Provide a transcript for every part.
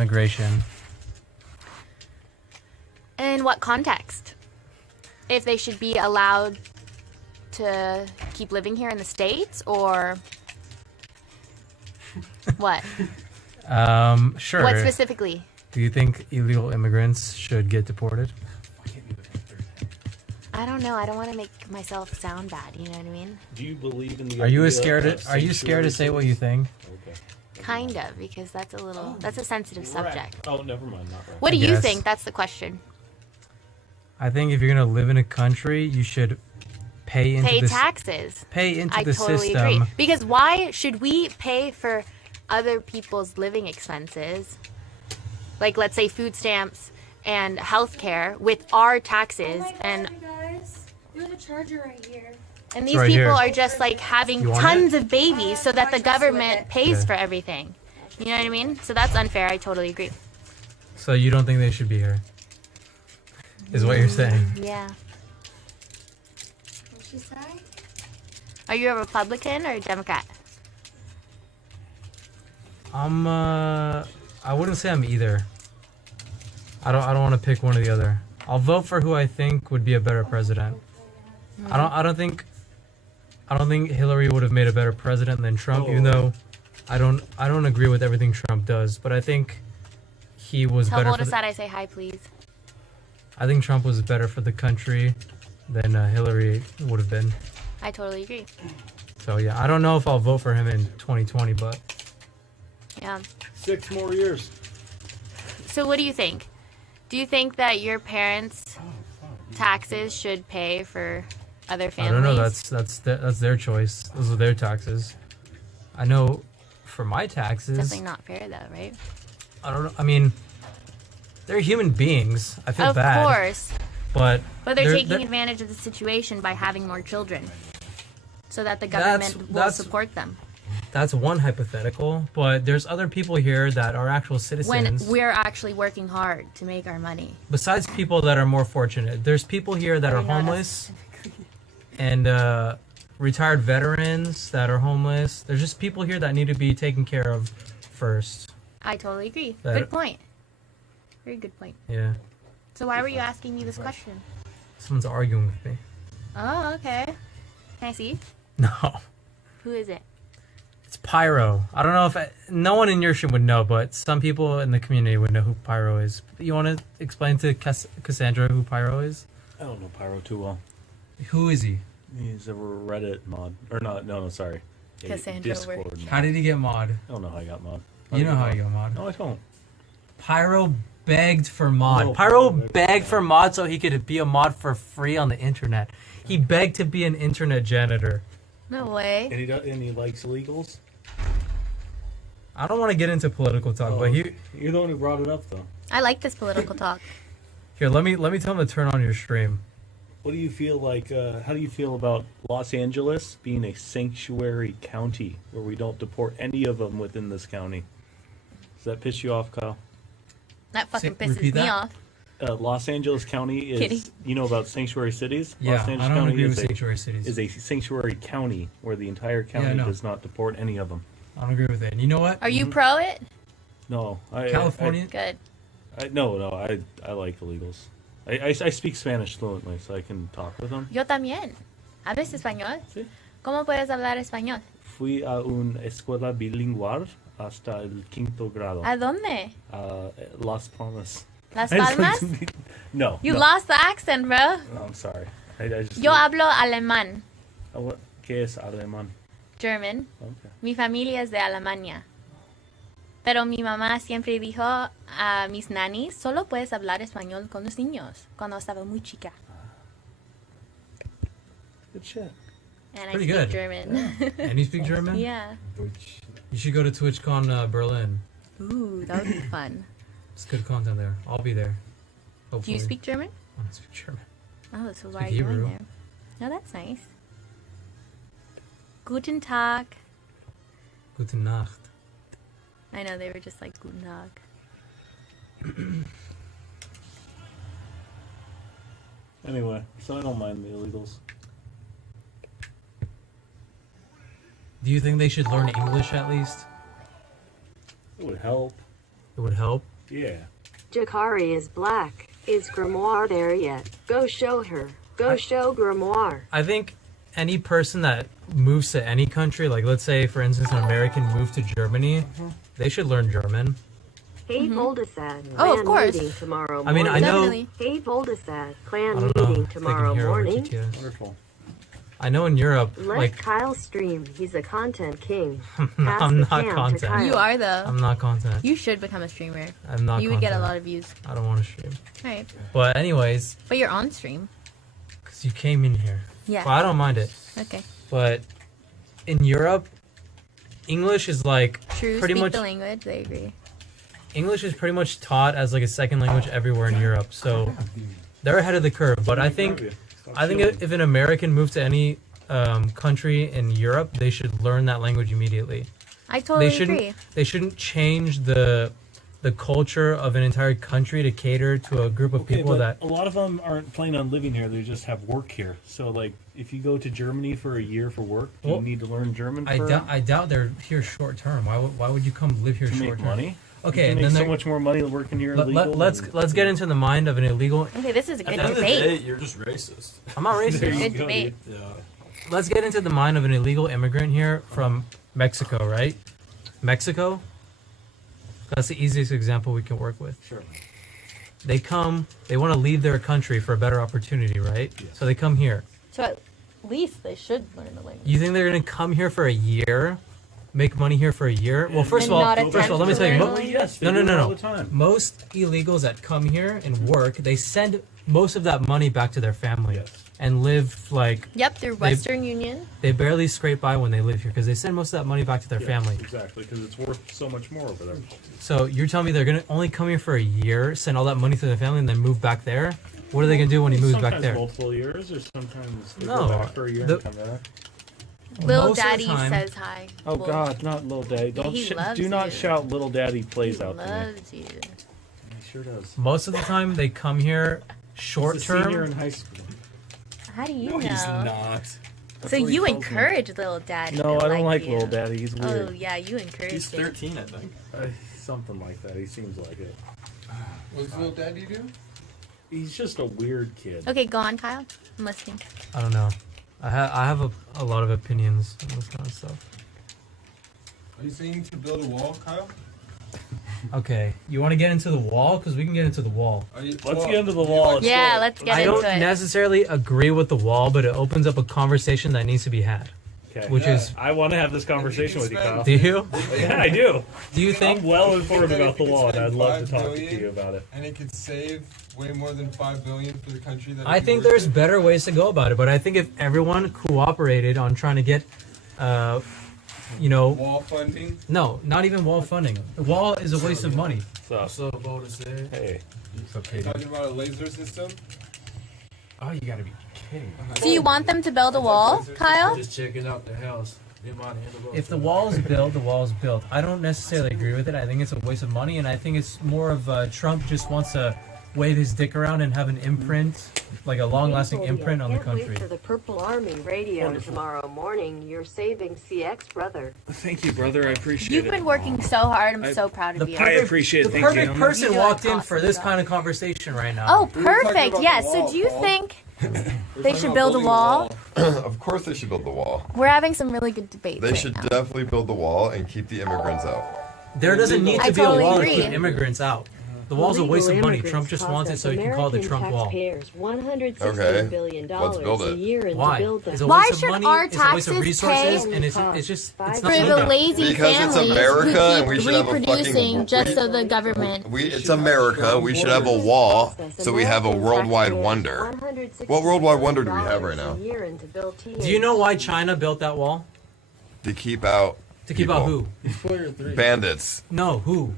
immigration. In what context? If they should be allowed to keep living here in the States, or what? Sure. What specifically? Do you think illegal immigrants should get deported? I don't know. I don't want to make myself sound bad. You know what I mean? Do you believe in the? Are you scared to say what you think? Okay. Kind of, because that's a sensitive subject. Oh, never mind. Not right. What do you guess. think? That's the question. I think if you're gonna live in a country, you should pay taxes. Pay into I the totally system. agree. Because why should we pay for other people's living expenses? Like, let's say food stamps and healthcare with our taxes, and guys, there's a charger right here. and these right people here. are just like having You want tons of babies so that the government pays Okay. for everything. You know what I mean? So that's unfair. I totally agree. So you don't think they should be here? Is what you're saying? Yeah. What'd she say? Are you a Republican or a Democrat? I wouldn't say I'm either. I don't want to pick one or the other. I'll vote for who I think would be a better president. I don't think Hillary would have made a better president than Trump, even though I don't agree with everything Trump does, but I think he was Tell better. Voldesad I say hi, please. I think Trump was better for the country than Hillary would have been. I totally agree. So yeah, I don't know if I'll vote for him in 2020, but Yeah. 6 more years. So what do you think? Do you think that your parents' taxes should pay for other families? I don't know. That's their choice. Those are their taxes. I know for my taxes. Definitely not fair, though, right? I don't know. I mean, they're human beings. I feel Of bad. course. But they're taking advantage of the situation by having more children, so that the government will support them. That's one hypothetical, but there's other people here that are actual citizens. When we're actually working hard to make our money. Besides people that are more fortunate, there's people here that are homeless and retired veterans that are homeless. There's just people here that need to be taken care of first. I totally agree. Good point. Very good point. Yeah. So why were you asking me this question? Someone's arguing with me. Oh, okay. Can I see? No. Who is it? It's Pyro. I don't know if no one in your show would know, but some people in the community would know who Pyro is. You want to explain to Cassandra who Pyro is? I don't know Pyro too well. Who is he? He's a Reddit mod. Or not, no, sorry. A Cassandra, Discord mod. How did he get mod? I don't know how he got mod. You know how he got mod. No, I don't. Pyro begged for mod. No, Pyro Pyro begged for mod so he could be a mod for free on the internet. He begged to be an internet janitor. No way. And he likes illegals? I don't want to get into political talk, but You're the one who brought it up, though. I like this political talk. here, let me tell him to turn on your stream. What do you feel like, how do you feel about Los Angeles being a sanctuary county where we don't deport any of them within this county? Does that piss you off, Kyle? That fucking pisses repeat me that? off. Los Angeles County is, Kidding. you know about sanctuary cities? Yeah, Los Angeles I don't County agree is with a, sanctuary cities. is a sanctuary county where the entire I county know. does not deport any of them. I don't agree with it. And you know what? Are you pro it? No. California? Good. I like illegals. I speak Spanish fluently, so I can talk with them. Yo también. ¿Hablas español? Sí. ¿Cómo puedes hablar español? Fui a una escuela bilingüe hasta el 5º grado. ¿A dónde? Las Palmas. Las Palmas? No. You no. lost the accent, bro. No, I'm sorry. I just Yo hablo alemán. ¿Qué es alemán? German. Okay. Mi familia es de Alemania. Pero mi mamá siempre dijo a mis nannies, solo puedes hablar español con los niños, cuando estaba muy chica. Good shit. And Pretty I good. speak German. And you speak German? Yeah. You should go to TwitchCon Berlin. Ooh, that would be fun. It's good content there. I'll be there. Do Hopefully. you speak German? I don't speak German. Oh, so why Speak are you going Hebrew. there? No, that's nice. Guten Tag. Gute Nacht. I know, they were just like, Guten Tag. Anyway, so I don't mind the illegals. Do you think they should learn English at least? It would help. it would help. Yeah. Jakari is black. Is Grimoire there yet? Go show her. Go show Grimoire. I think any person that moves to any country, like let's say for instance an American moved to Germany, they should learn German. Hey Voldesad, Oh, of clan course. meeting tomorrow I mean, morning. I know. Definitely. Hey Voldesad, I clan don't know meeting if they can tomorrow hear over morning. TTS. Wonderful. I know in Europe, Let like Kyle stream. He's a content king. Pass I'm the not cam to content. Kyle. You are though. I'm not content. You should become a streamer. I'm not. You would get a content. lot of views. I don't want to stream. All right. But anyways, But you're on stream. because you came in here, Yeah. well, I don't mind it. Okay. But in Europe, English is like True. pretty Speak much the language. They agree. English is pretty much taught as like a second language everywhere in Europe. So they're ahead of the curve. But I think if an American moved to any country in Europe, they should learn that language immediately. I totally They shouldn't. agree. They shouldn't change the culture of an entire country to cater to a group of Okay, people but that. a lot of them aren't planning on living here. They just have work here. So, like, if you go to Germany for a year for work, do Well, you need to learn German I doubt they're here short term. Why would you come live here to short make term? money? Okay, you and can then make so they're- much more money working here. let's get into the mind of an illegal. Okay, this is a At good the end of the day, debate. you're just racist. I'm not There racist. you Good go, debate. dude. Yeah. Let's get into the mind of an illegal immigrant here from Mexico, right? Mexico. That's the easiest example we can work with. Sure. They come. They want to leave their country for a better opportunity, right? Yes. So they come here. So at least they should learn the language. You think they're gonna come here for a year, make money here for a year? Well, first of And all, not first of all, let me attempt tell to you, learn mo- the Yes, they no, no, do it no, all no. the time. Most illegals that come here and work, they send most of that money back to their family Yes. and live like Yep, through Western Union. they barely scrape by when they live here because they send most of that money back to their Yes, family. Exactly, because it's worth so much more over there. So you're telling me they're gonna only come here for a year, send all that money to their family, and then move back there? What are they gonna do when he moves sometimes back there? multiple years, or sometimes they No, go back for a year the- and come back. Lil Most of the Daddy time- says hi. Oh Well, God, not Little Daddy! Don't he loves do not you. shout Little Daddy He plays out to me. loves you. He sure does. Most of the time they come here short He's a senior in term. high school. How do you No, know? he's not. So That's what he you tells me. encourage Lil Daddy. No, to I don't like you. Little Daddy. He's Oh weird. yeah, you encourage He's him. 13, I think. Something like that. He seems like it. What's little daddy do? He's just a weird kid. Okay, go on, Kyle. I'm listening. I don't know. I have a lot of opinions on this kind of stuff. Are you saying to build a wall, Kyle? Okay, you want to get into the wall? Because we can get into the wall. Let's get into the wall. Yeah, let's get I into don't it. necessarily agree with the wall, but it opens up a conversation that needs to be had. Okay. Which is, I want to have this conversation with you, Kyle. do you? Yeah, I do. Do you I'm think? well informed that about if the we law, and spend I'd love to 5 talk to billion you about it. And it could save way more than $5 billion for the country that. I it think worth there's it. better ways to go about it, but I think if everyone cooperated on trying to get, wall funding. no, not even wall funding. The wall is a waste of money. So, Voldesad. hey, Talking about a laser system. Oh, you gotta be kidding. So you want them to build a wall, Kyle? Just checking out the house. If the wall is built, the wall is built. I don't necessarily agree with it. I think it's a waste of money, and I think it's more of Trump just wants to wave his dick around and have an imprint, like a long-lasting imprint on the Can't wait country. for the Purple Army radio Wonderful. tomorrow morning. You're saving CX, brother. thank you, brother. I appreciate You've been working so hard. I'm so proud of The you. I appreciate The it. Thank perfect you. person You walked do an in for awesome this job. kind of conversation right now. Oh, We were talking perfect. about Yeah. the So wall, do you Paul. think We're they talking should about build a building wall? Of course they should build the wall. We're having some really good debates. They right should now. definitely build the wall and keep the immigrants out. There doesn't need I to be a totally wall agree. to keep immigrants out. The wall's a waste of Illegal money. Trump immigrants just cost wants it us so he can call it the American Trump wall. taxpayers $116 Okay, billion let's build a it. year and Why? to build them. It's a Why waste of should money, our it's a waste of taxes resources, pay and it's just it's For not For needed. the lazy Because it's families America who and keep we should have a reproducing fucking- just so the government. It's America. We should have a wall so we have a worldwide wonder. What worldwide wonder do we have right now? Do you know why China built that wall? To keep out To keep out who? Player 3. Oh. bandits. No, who?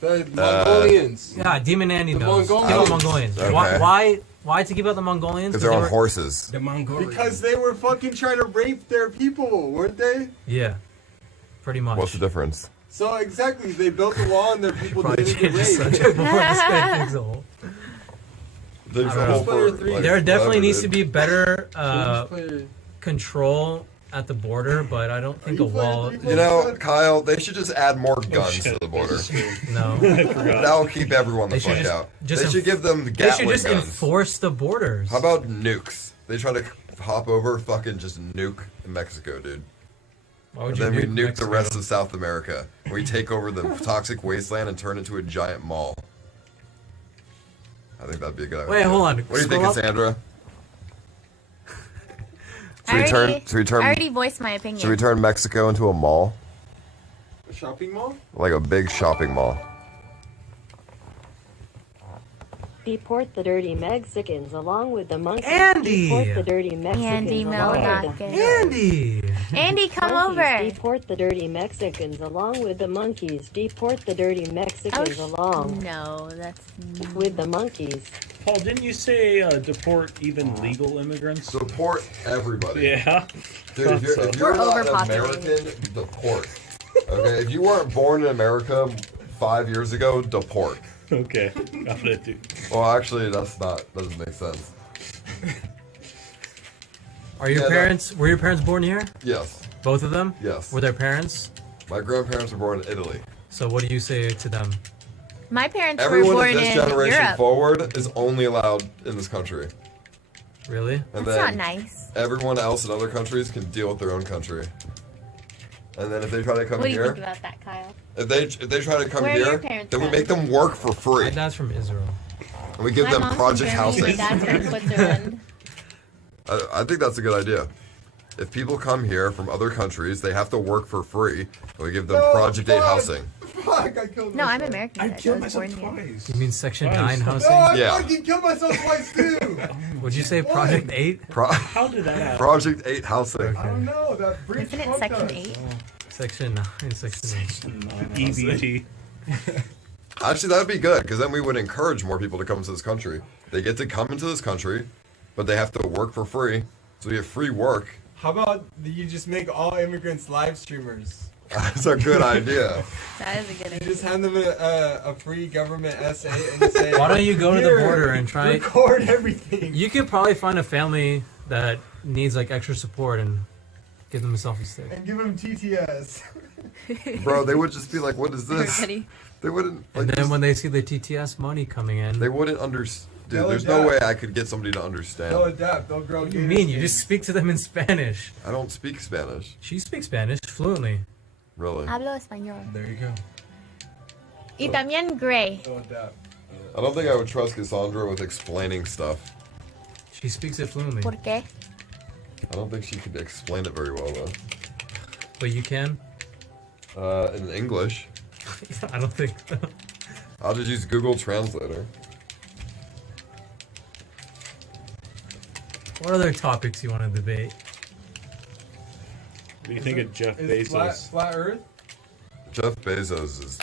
The Mongolians. Yeah, Demon Andy The knows. Mongolians. Keep out Mongolians. Okay. Why to keep out the Mongolians? Because they're they on were- horses. The Mongolians. Because they were fucking trying to rape their people, weren't they? Yeah, pretty much. What's the difference? So exactly, they built the wall and their people Probably didn't change get the raped. subject before this guy digs a hole. There's I a don't whole know. Player for, three. like, There definitely whatever, needs to dude. be better Player- control at the border, but I don't think a wall. You know, Kyle, they should just add more guns to the border. No. That'll keep everyone the They should fuck just- out. just They should give them They Gatling should just guns. enforce the borders. How about nukes? They try to hop over, fucking just nuke Mexico, dude. Why would And you then we nuke Mexico? the rest of South America. We take over the toxic wasteland and turn it into a giant mall. I think that'd be a good idea. Wait, hold on. What do you think, Scroll up. Cassandra? I already, Should we turn I already voiced my opinion. Should we turn Mexico into a mall? A shopping mall? Like a big shopping mall. Deport the dirty Mexicans along with the monkeys. Andy! Deport the dirty Mexicans Andy along with the Andy! Andy, come monkeys. over. Deport the dirty Mexicans along with the monkeys. Deport the dirty Mexicans along No, that's with the monkeys. Paul, didn't you say deport even legal immigrants? Support everybody. Yeah. Dude, if you're We're not an overpopulated. American, deport. Okay, if you weren't born in America 5 years ago, deport. Okay. Got it, dude. Well, actually, doesn't make sense. Are your Yeah, parents, were your parents born here? Yes, Both of them? yes. Were their parents? My grandparents were born in Italy. So what do you say to them? my parents were Everyone born of this in generation Europe. forward is only allowed in this country. Really? And That's not then nice. everyone else in other countries can deal with their own country. And then if they try to come What do you here, think about that, Kyle? if they try to come Where are your here, parents then we from? make them work for My free. dad's from Israel. And we give My them mom's project from Germany, housing. my dad's from Switzerland. I think that's a good idea. If people come here from other countries, they have to work for free. And we give them Project 8 housing. Fuck, I killed No, I'm myself. American. I but killed was born myself here. twice. You mean Section Nice. 9 No, housing? I Yeah. fucking killed myself twice too. Would you say Project 8? How did that happen? Project 8 housing. I don't know. That breach Isn't it fucked Section us. 8? Section 9, Section 8. EBT. Actually, that would be good, because then we would encourage more people to come to this country. They get to come into this country, but they have to work for free. So we have free work. How about you just make all immigrants live streamers? That's a good idea. That is a good You idea. just hand them a free government essay and say, Why don't you go to the "Here, border and try? record everything?" You could probably find a family that needs like extra support and give them a selfie stick. And give them TTS. Bro, they would just be like, what is this? Everybody. They wouldn't, And like, then when they see the TTS money coming in, they wouldn't understand. Dude, They'll there's no adapt. way I could get somebody to They'll understand. adapt. They'll grow. what do you mean? You just speak to them in Spanish. I don't speak Spanish. She speaks Spanish fluently. Really. Hablo español. There you go. Y también gray. They'll adapt. I don't think I would trust Cassandra with explaining stuff. She speaks it fluently. ¿Por qué? I don't think she could explain it very well, though. But you can? In English. I don't think so. I'll just use Google Translator. What other topics you want to debate? What do you think of Jeff Is Bezos? flat Earth? Jeff Bezos is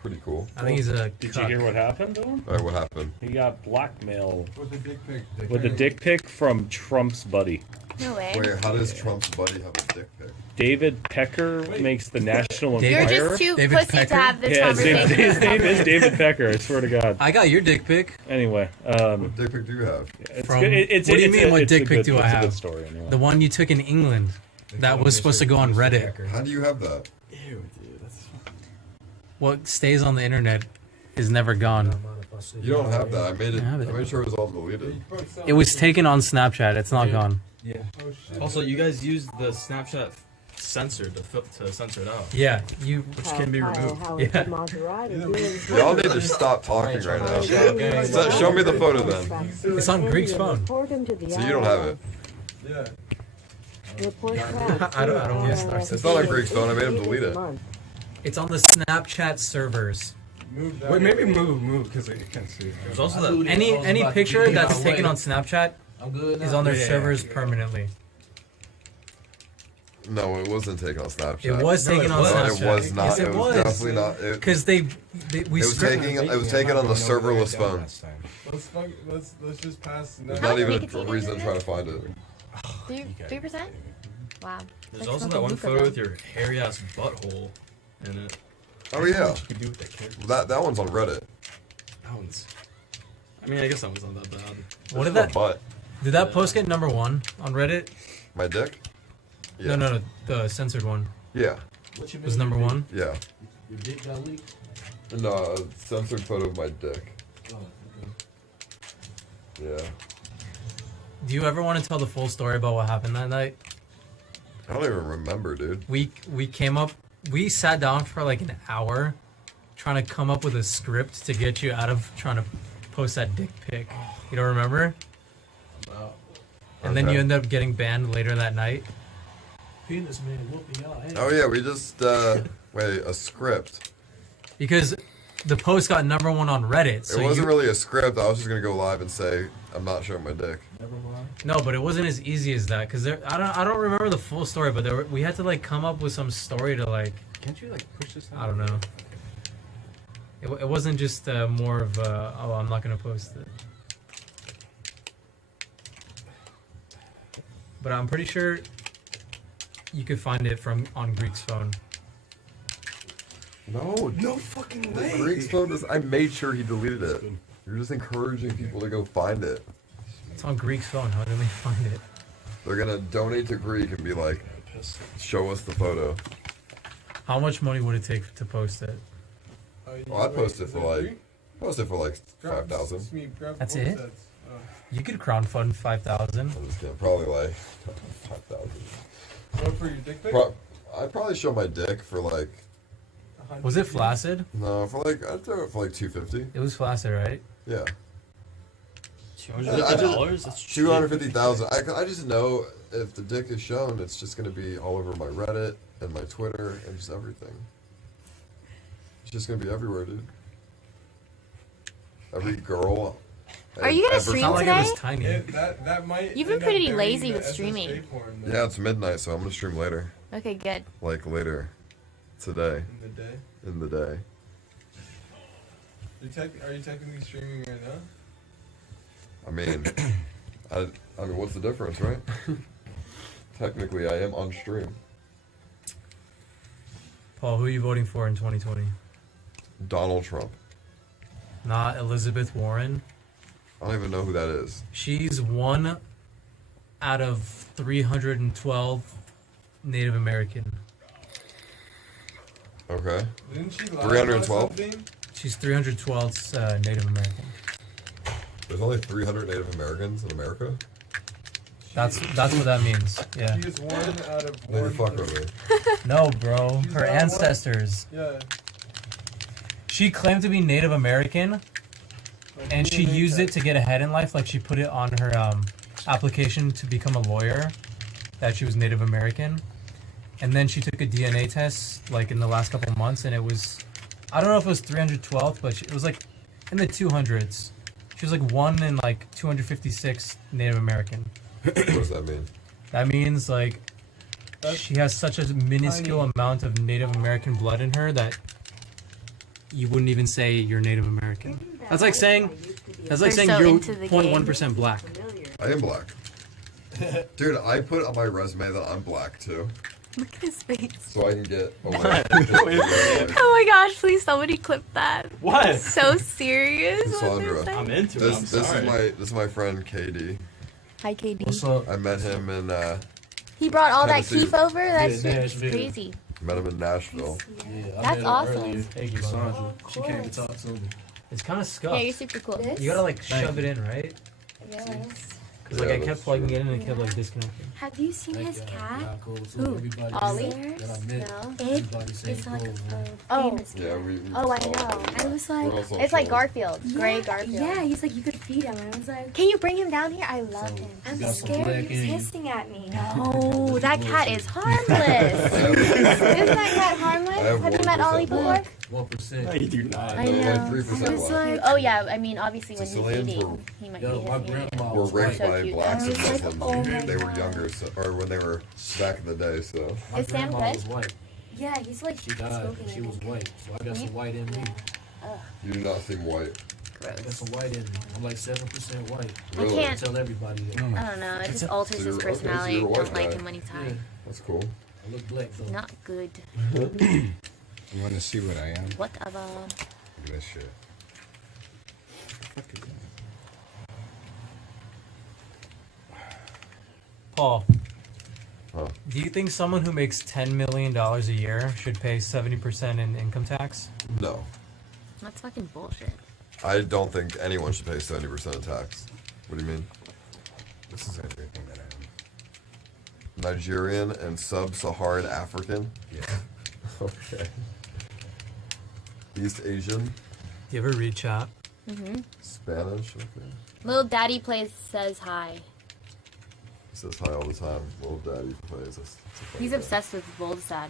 pretty cool. I think he's a Did cuck. you hear what happened to him? Alright, what happened? He got blackmailed With a dick pic. with a dick pic from Trump's buddy. No way. Wait, how does Trump's buddy have a dick pic? David Pecker makes the National David- You're Enquirer. just too David pussy Pecker? to have this Yeah, his conversation. name is David Pecker. I swear to God. I got your dick pic. Anyway, What dick pic do you have? it's From- good. It's, what do you it's mean, a, what it's dick a pic good, do I it's a have? good story. Anyway. The one you took in England. That was supposed to go on Reddit. How do you have that? Ew, dude, that's What stays on the internet is never gone. You don't have that. I made it. I have I it. made sure it was all deleted. It was taken on Snapchat. It's not gone. Yeah. Oh shit. Also, you guys used the Snapchat censor to censor it out. Yeah, you. Which can be removed. Yeah. Y'all need to stop talking right now. So, show me the photo then. It's on Greek's phone. So you don't have it. Yeah. I don't want to start. It's not on Greek's phone. I made him delete it. It's on the Snapchat servers. Move that. Wait, maybe move because I can't see. There's also that. Any picture that's taken on Snapchat I'm good is on their Yeah, servers yeah. permanently. No, it wasn't taken on Snapchat. It was No, taken it on was. Snapchat. It was not. Yes, it was definitely not. It, Because we it was stripped- taking. It was taken on the serverless phone. Let's just pass. There's How not much even nicotine a reason is to in try it? to find it. 3%? Wow. There's That's also not that the one Luca photo though. with your hairy ass butthole in it. Oh yeah, What you could do with that character. that one's on Reddit. That one's. I mean, I guess that one's not that bad. What did It's a that? butt. Did that post get #1 on Reddit? My dick? Yeah. No, the censored one Yeah. was number one. Yeah. Your dick got leaked? No, censored photo of my dick. Oh, okay. Yeah. Do you ever want to tell the full story about what happened that night? I don't even remember, dude. We sat down for like an hour trying to come up with a script to get you out of trying to post that dick pic. You don't remember? Wow. And then Okay. you end up getting banned later that night. Penis man whooping y'all ass. Oh yeah, we just wait, a script. Because the post got number one on Reddit. So It wasn't you, really a script. I was just gonna go live and say I'm not showing my dick. Never mind. No, but it wasn't as easy as that. Because I don't remember the full story, but we had to like come up with some story to like, Can't you like push this? I don't know. It wasn't just more of oh, I'm not gonna post it. But I'm pretty sure you could find it on Greek's phone. No fucking way. Greek's phone I made sure he deleted it. You're just encouraging people to go find it. It's on Greek's phone. How do they find it? They're gonna donate to Greek and be like, show us the photo. How much money would it take to post it? Well, I posted for like 5,000. That's it? You could crowdfund 5,000. I'm just kidding. Probably like 5,000. What for your dick pic? I'd probably show my dick for like Was it flaccid? no, for like I'd do it for like 250. It was flaccid, right? Yeah. $250? That's cheap. 250,000. I just know if the dick is shown, it's just gonna be all over my Reddit and my Twitter and just everything. It's just gonna be everywhere, dude. Every girl. Are you gonna ever- stream It's not like it today? was tiny. That might. You've been end up pretty burying lazy the with streaming. SSJ porn, though, Yeah, it's midnight, so I'm gonna stream later. Okay, good. Like later today In the day. in the day. Are you technically streaming right now? I mean, I mean, what's the difference, right? Technically, I am on stream. Paul, who are you voting for in 2020? Donald Trump. Not Elizabeth Warren. I don't even know who that is. She's one out of 312 Native American. Okay. Didn't she lie 312? about something? She's 312th Native American. There's only 300 Native Americans in America. That's what that means. Yeah. She is one out of No, you one. fuck with me. No, bro. She's Her not one. ancestors. Yeah. She claimed to be Native American, Like, and she DNA used it test. to get ahead in life. Like she put it on her application to become a lawyer, that she was Native American, and then she took a DNA test like in the last couple months, and it was, I don't know if it was 312th, but it was like in the 200s. She was like 1 in like 256 Native American. What does that mean? That means like That's she has such a minuscule tiny. amount of Native American blood in her that you wouldn't even say you're Native American. That's like saying They're so you're into the 0.1% black. I am black. Dude, I put on my resume that I'm black too, Look at his face. so I can get away. Oh my gosh, please somebody clip that. What? So serious. what Cassandra. they're I'm saying. into it. I'm sorry. This is my friend KD. Hi, KD. What's up? I met him in He brought all that Tennessee. keef over? That's Yeah, just Nashville. crazy. Nashville. Yeah, I That's met her awesome. earlier. Thank you, Cassandra. She came to talk to me. It's kind of Yeah, scuffed. you're super cool. This? You gotta like Thank shove it in, right? Yes. Because like Yeah, I kept that's plugging true. it in and it kept like disconnecting. Have you seen Thank his y'all. cat? Y'all cool too. Who? Everybody Ollie? that I met. No. Everybody say It's like cool, a man. Oh. famous Yeah, cat. we Oh, I saw know. him. I was We're like, also It's like shows. Garfield. Gray yeah, Garfield. yeah, he's like, you could feed him. And I was like, Can you bring him down here? I love So, him. I'm got some scared black in he's you. hissing at me. Oh, that cat is harmless. Isn't that cat harmless? I have Have you met 1% Ollie before? black. 1%. You do not. I No, know. like 3% I was black. like, oh yeah, I mean obviously when he's Sicilians eating, he might Yo, be my hissing at you. grandma Were was raped white. So by cute. blacks I and was like, Muslims oh when my they were God. younger, or when they were back in the day. So My Is Sam grandma good? was white. Yeah, he's like She died. smoking. She I was think. white. So I got some white in me. you do not seem white. I got Gross. some white in me. I'm like 7% white. I Really? I can't. tell everybody that. I don't know. It just alters So his you're- okay, so personality. you're a I don't white like guy. him when he's Yeah, high. That's cool. I look black though. Not good. You want to see what I am? Whatever. Look at this shit. Paul, Do you think someone who makes $10 million a year should pay 70% in income tax? No. That's fucking bullshit. I don't think anyone should pay 70% of tax. What do you mean? This is everything that I am. Nigerian and sub-Saharan African? Yeah. Okay. East Asian? Do you ever read chat? Spanish? Okay. Little Daddy plays says hi. He says hi all the time. Little daddy plays. That's a funny He's guy. obsessed with Voldesad.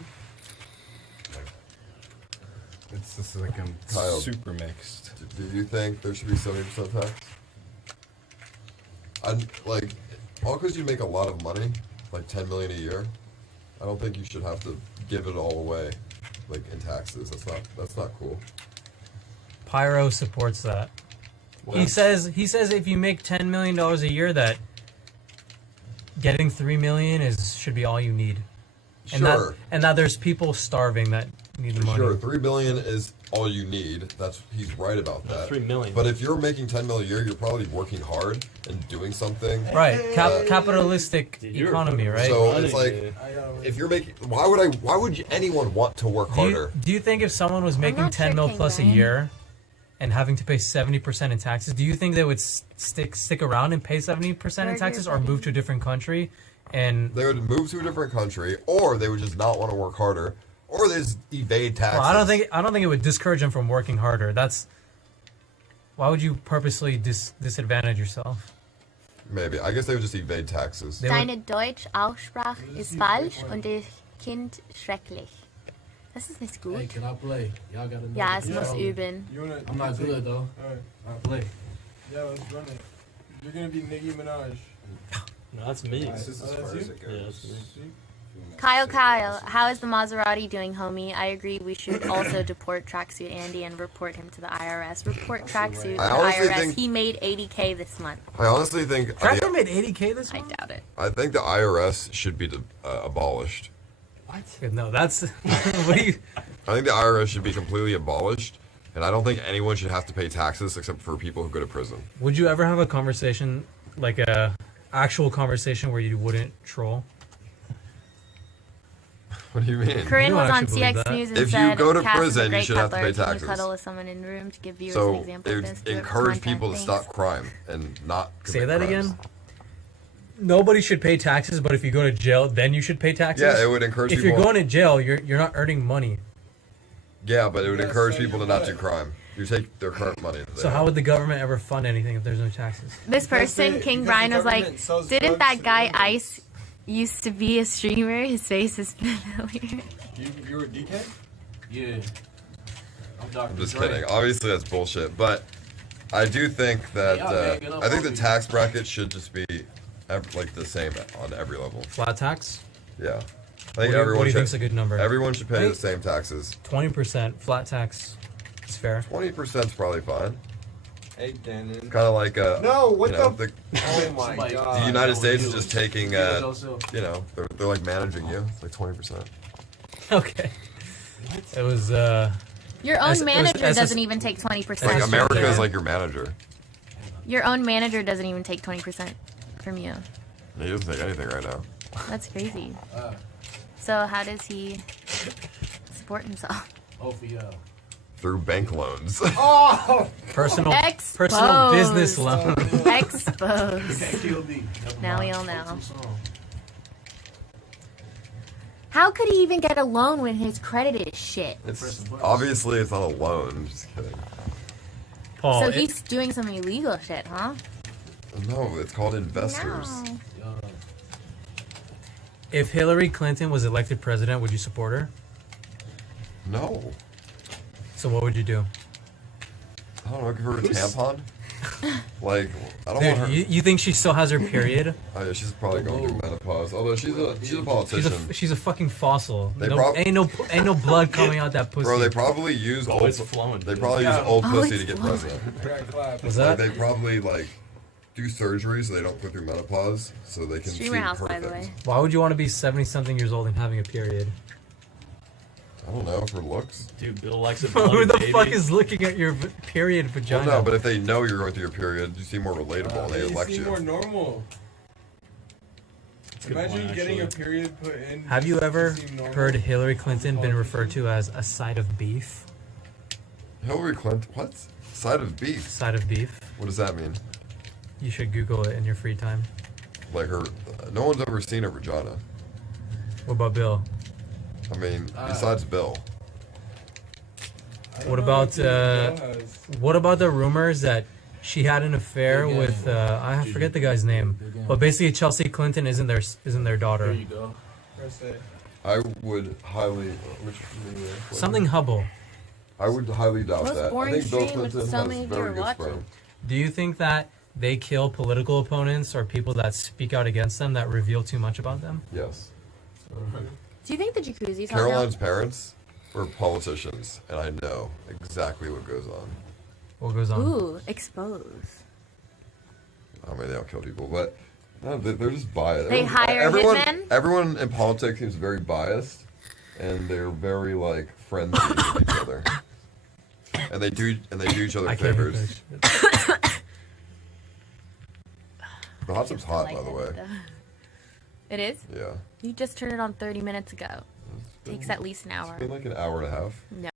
It's just like I'm Kyle. super mixed. Do you think there should be 70% tax? Like, all because you make a lot of money, like 10 million a year, I don't think you should have to give it all away, like in taxes. That's not cool. Pyro supports that. He says if you make $10 million a year, that getting $3 million should be all you need. Sure. And that there's people starving that need the money. Sure, 3 billion is all you need. He's right about that. 3 million. But if you're making 10 million a year, you're probably working hard and doing something. Right, capitalistic economy, right? So it's like, if you're making, why would anyone want to work harder? Do you think if someone was making not 10 mil tricking, plus a Brian. year and having to pay 70% in taxes, do you think they would stick around and pay 70% in taxes, or move to a different country? And They would move to a different country, or they would just not want to work harder, or they just evade taxes. well, I don't think it would discourage them from working harder. Why would you purposely disadvantage yourself? Maybe. I guess they would just evade taxes. They would- Deine Deutsch-Aussprache ist falsch und das Kind schrecklich. Das ist nicht Hey, gut. can I play? Y'all gotta know. Ja, es the muss spelling. üben. You wanna? I'm not good though. Alright. I play. Yeah, let's run it. You're gonna be Nicki Minaj. No, that's me. This is as that's far you? as it Yeah, goes. that's me. Kyle, how is the Maserati doing, homie? I agree we should also deport Tracksuit Andy and report him to the IRS. Report Tracksuit to the I honestly IRS. think- He made 80K this month. I honestly think Tracker made 80K this I month? doubt it. I think the IRS should be abolished. No, that's what do you? I think the IRS should be completely abolished, and I don't think anyone should have to pay taxes except for people who go to prison. Would you ever have a conversation, like a actual conversation, where you wouldn't troll? What do you mean? Corinne You was don't on actually believe CX that. News and If you said, go to Cass is a prison, you great should have to coupler. pay Can taxes. you cuddle with someone in the room to give viewers So an example it of would this? Do it for encourage content. people to Thanks. stop crime and not Say commit that crimes. again. Nobody should pay taxes, but if you go to jail, then you should pay taxes. Yeah, it would encourage If people. you're going to jail, you're not earning money. Yeah, but it would Yeah, encourage so people to you not would. do crime. You take their current money. that they So how have. would the government ever fund anything if there's no taxes? This Because person, they- King because Brian, the was like, government sells didn't drugs that to guy the Ice used to be a streamer? His face is familiar. You were DK? Yeah. I'm Dr. I'm just Dre. kidding. Obviously, that's bullshit. But I do think that Yeah, man, get up I think on the me. tax bracket should just be like the same on every level. Flat tax? Yeah, I What think do everyone you should. think's a good number? Everyone should pay Hey. the same taxes. 20% flat tax. It's fair. 20% is probably fine. Hey, Dannon. Kind of like No, what you know, the? Oh my Somebody- god. the United no, States you. is just taking Also, you know they're like managing you. It's like 20%. Okay. It was Your It own was manager SS doesn't even take 20%. Like That's America true. is like your manager. Your own manager doesn't even take 20% from you. He doesn't take anything right now. That's crazy. uh, So how does he support himself? oh, for y'all. Through bank loans. Oh! personal Exposed. business loan. Exposed. KLD. Never Now mind. we all know. Fuck some song. How could he even get a loan when his credit is shit? It's obviously it's not a loan. Just kidding. Paul, So he's doing some illegal shit, huh? No, it's called investors. No. Y'all, if Hillary Clinton was elected president, would you support her? No. So what would you do? I don't know. Give her a tampon. Like I don't Dude, want her. you think she still has her period? Oh yeah, she's probably going through menopause. Although she's a She's politician. a fucking fossil. They No, prob- ain't no blood coming out that pussy. Bro, they probably use old. Always flowing. They probably use Yeah. old Oh, pussy it's to get flowing. president. I got clapped. Was Like, that? they probably like do surgery so they don't go through menopause, so they can Streamer seem house, perfect. by the way. Why would you want to be 70-something years old and having a period? I don't know for looks. Dude, Bill likes it. Who the fuck is looking at your period Well, vagina? no, but if they know you're going through your period, you seem more relatable and they You elect seem you. more normal. good Imagine point, getting a actually. period put in. Have you just to ever seem normal. heard Hillary Clinton been referred to as a side of beef? Hillary Clinton, what? Side of beef? Side of beef. What does that mean? You should Google it in your free time. Like her, no one's ever seen her vagina. What about Bill? I mean, besides Bill. I don't What know about what Bill has. what about the rumors that she had an affair Again. with I forget the guy's name, Again. but basically Chelsea Clinton isn't their daughter. There you go. Press A. I would highly. Something Hubble. I would highly doubt Most that. I boring think Bill stream with Clinton so has many very viewer good watching. sperm. Do you think that they kill political opponents or people that speak out against them that reveal too much about them? Yes. Do you think the jacuzzi's hot Caroline's parents were politicians, and I know exactly what goes on. What goes now? on? Ooh, expose. I mean, they don't kill people, but no, they're just biased. They hire everyone, hitmen? everyone in politics seems very biased, and they're very like friendly with each other, and they do each other I can't hear favors. this shit. The hot tub's hot, Like by the that way. stuff. It is? Yeah, You just turned it on 30 minutes ago. Takes at least an hour. it's been like an hour and a half. No.